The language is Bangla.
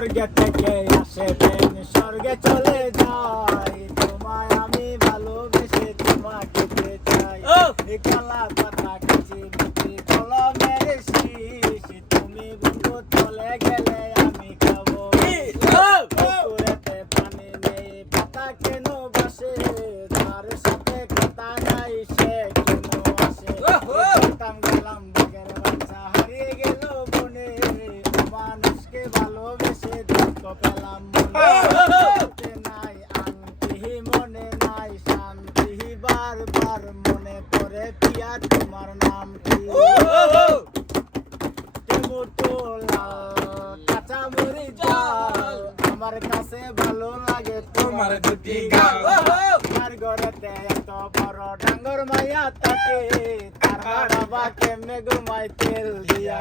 স্বর্গে থেকে আসে প্রেম স্বর্গে চলে যায় তোমায় আমি ভালোবেসে তোমাকে পেতে চাই কালা পাতা কাছে মিটি কলমের শীষ তুমি বন্ধু চলে গেলে আমি খাবো পুকুরেতে পানি নেই পাতা কেন বসে তার সাথে কথা নাই সে কেন আসে গেলাম বাগের বাচ্চা হারিয়ে গেল বনে মানুষকে ভালোবেসে দুঃখ পেলাম মনে নাই আনতি মনে নাই শান্তি বারবার মনে পড়ে পিয়া তোমার নাম কি কাঁচা মরিচ ডাল আমার কাছে ভালো লাগে তোমার দুটি গাল তার ঘরেতে এত বড় ডাঙ্গর মাইয়া থাকে তার বাবা কেমনে ঘুমায় তেল দিয়া